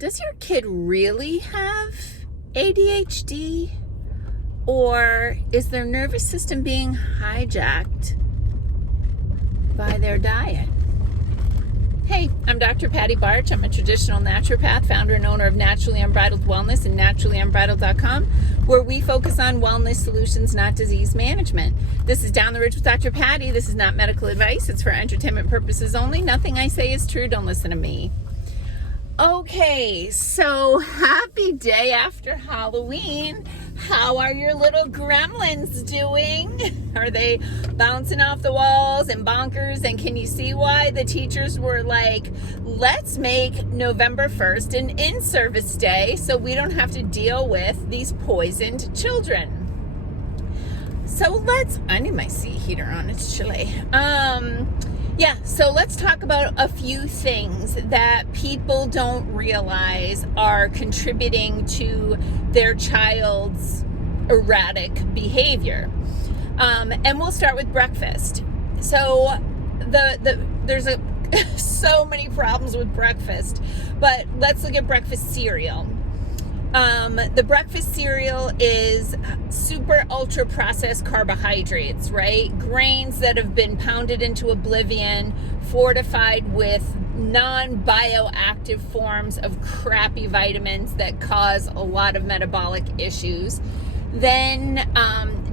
does your kid really have ADHD? Or is their nervous system being hijacked by their diet? Hey, I'm Dr. Patty Barch. I'm a traditional naturopath, founder and owner of Naturally Unbridled Wellness and naturallyunbridled.com, where we focus on wellness solutions, not disease management. This is Down the Ridge with Dr. Patty. This is not medical advice. It's for entertainment purposes only. Nothing I say is true. Don't listen to me. Okay, so happy day after Halloween. How are your little gremlins doing? Are they bouncing off the walls and bonkers? And can you see why the teachers were like, let's make November 1st an in-service day so we don't have to deal with these poisoned children? So I need my seat heater on, it's chilly. So let's talk about a few things that people don't realize are contributing to their child's erratic behavior. And we'll start with breakfast. So there's so many problems with breakfast, but let's look at breakfast cereal. The breakfast cereal is super ultra processed carbohydrates, right? Grains that have been pounded into oblivion, fortified with non-bioactive forms of crappy vitamins that cause a lot of metabolic issues. Then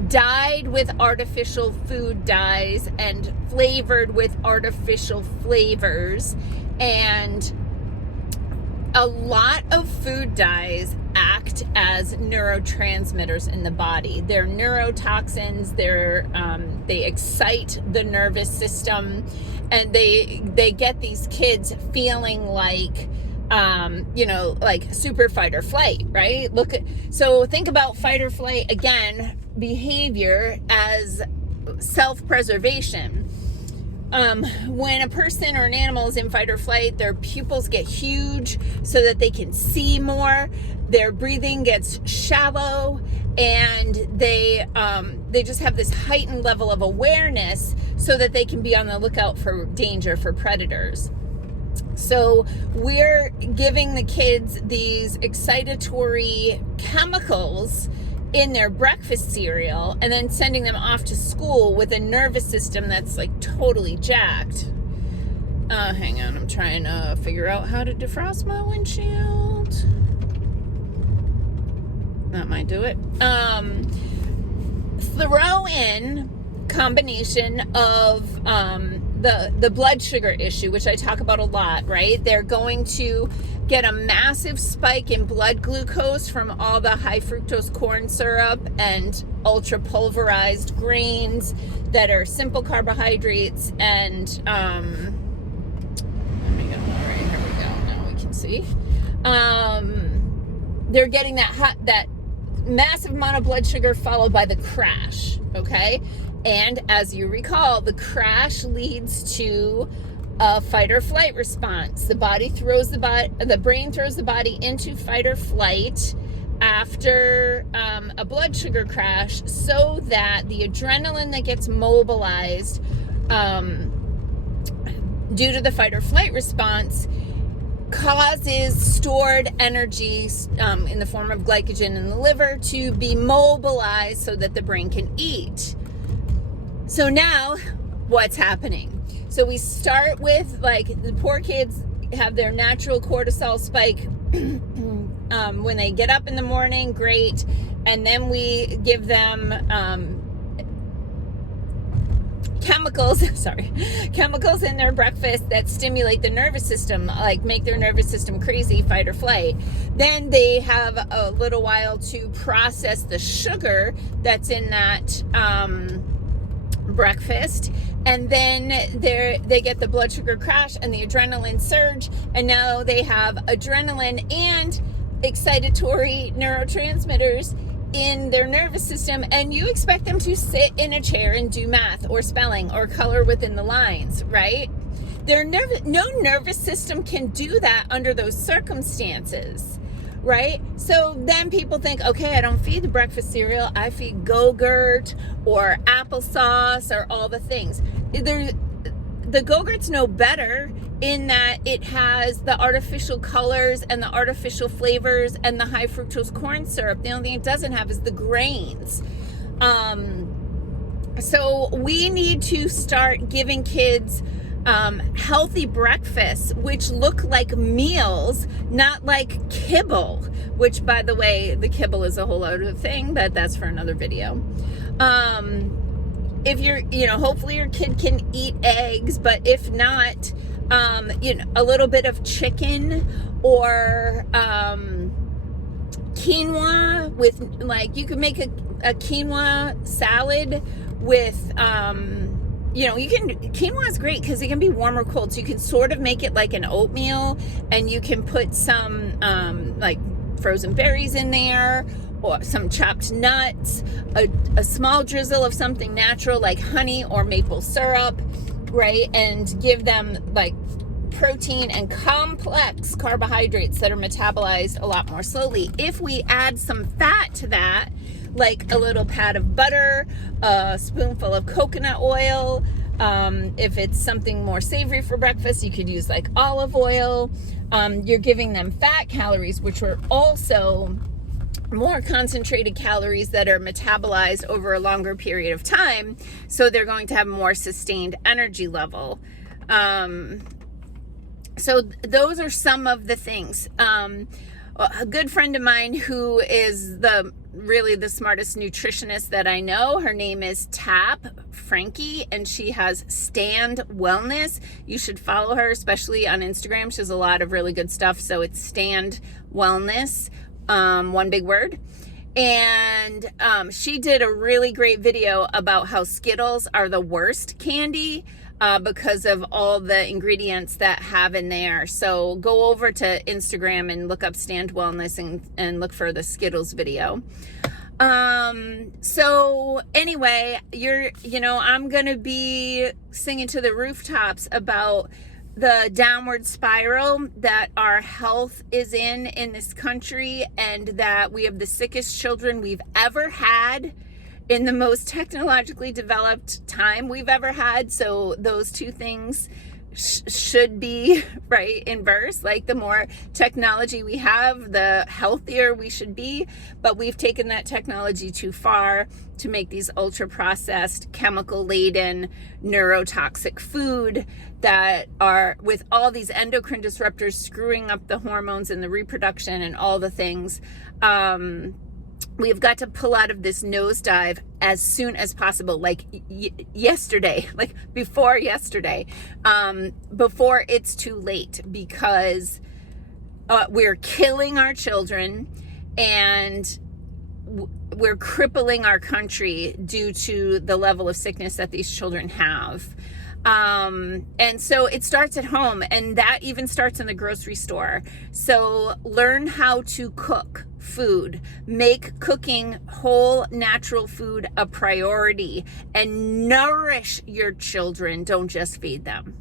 dyed with artificial food dyes and flavored with artificial flavors. And a lot of food dyes act as neurotransmitters in the body. They're neurotoxins. They excite the nervous system, and they get these kids feeling like like super fight or flight, right? So think about fight or flight again, behavior as self-preservation. When a person or an animal is in fight or flight, their pupils get huge so that they can see more. Their breathing gets shallow, and they just have this heightened level of awareness so that they can be on the lookout for danger, for predators. So we're giving the kids these excitatory chemicals in their breakfast cereal and then sending them off to school with a nervous system that's like totally jacked. Hang on, I'm trying to figure out how to defrost my windshield. That might do it. Throw in combination of the blood sugar issue, which I talk about a lot, right? They're going to get a massive spike in blood glucose from all the high fructose corn syrup and ultra pulverized grains that are simple carbohydrates. And let me get all right, here we go. Now we can see. They're getting that massive amount of blood sugar followed by the crash, okay? And as you recall, the crash leads to a fight or flight response. The brain throws the body into fight or flight after a blood sugar crash, so that the adrenaline that gets mobilized due to the fight or flight response causes stored energy in the form of glycogen in the liver to be mobilized so that the brain can eat. So now what's happening? So we start with, like, the poor kids have their natural cortisol spike when they get up in the morning, great. And then we give them chemicals in their breakfast that stimulate the nervous system, like make their nervous system crazy, fight or flight. Then they have a little while to process the sugar that's in that breakfast, and then they get the blood sugar crash and the adrenaline surge, and now they have adrenaline and excitatory neurotransmitters in their nervous system, and you expect them to sit in a chair and do math or spelling or color within the lines, right? No nervous system can do that under those circumstances, right? So then people think, okay, I don't feed the breakfast cereal, I feed Go-Gurt or applesauce or all the things. The Go-Gurts know better, in that it has the artificial colors and the artificial flavors and the high fructose corn syrup. The only thing it doesn't have is the grains. So we need to start giving kids healthy breakfasts, which look like meals, not like kibble, which, by the way, the kibble is a whole other thing, but that's for another video. If you're, hopefully your kid can eat eggs, but if not, a little bit of chicken or quinoa with, you can make a quinoa salad with, quinoa is great because it can be warm or cold. So you can sort of make it like an oatmeal, and you can put some frozen berries in there, or some chopped nuts, a small drizzle of something natural like honey or maple syrup, right? And give them protein and complex carbohydrates that are metabolized a lot more slowly. If we add some fat to that, like a little pat of butter, a spoonful of coconut oil, if it's something more savory for breakfast, you could use olive oil. You're giving them fat calories, which are also more concentrated calories that are metabolized over a longer period of time, so they're going to have more sustained energy level. So those are some of the things. A good friend of mine who is really the smartest nutritionist that I know, her name is Tap Frankie, and she has Stand Wellness. You should follow her, especially on Instagram. She has a lot of really good stuff. So it's Stand Wellness, one big word. And she did a really great video about how Skittles are the worst candy because of all the ingredients that have in there. So go over to Instagram and look up Stand Wellness and look for the Skittles video. So anyway, I'm going to be singing to the rooftops about the downward spiral that our health is in this country, and that we have the sickest children we've ever had in the most technologically developed time we've ever had. So those two things should be right inverse. The more technology we have, the healthier we should be. But we've taken that technology too far to make these ultra processed, chemical laden, neurotoxic food that are with all these endocrine disruptors screwing up the hormones and the reproduction and all the things. We've got to pull out of this nosedive as soon as possible, yesterday, before yesterday, before it's too late, because we're killing our children and we're crippling our country due to the level of sickness that these children have. And so it starts at home, and that even starts in the grocery store. So learn how to cook food. Make cooking whole, natural food a priority, and nourish your children. Don't just feed them.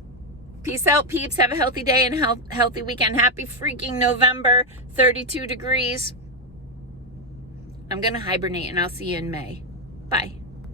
Peace out, peeps. Have a healthy day and healthy weekend. Happy freaking November, 32 degrees. I'm going to hibernate, and I'll see you in May. Bye.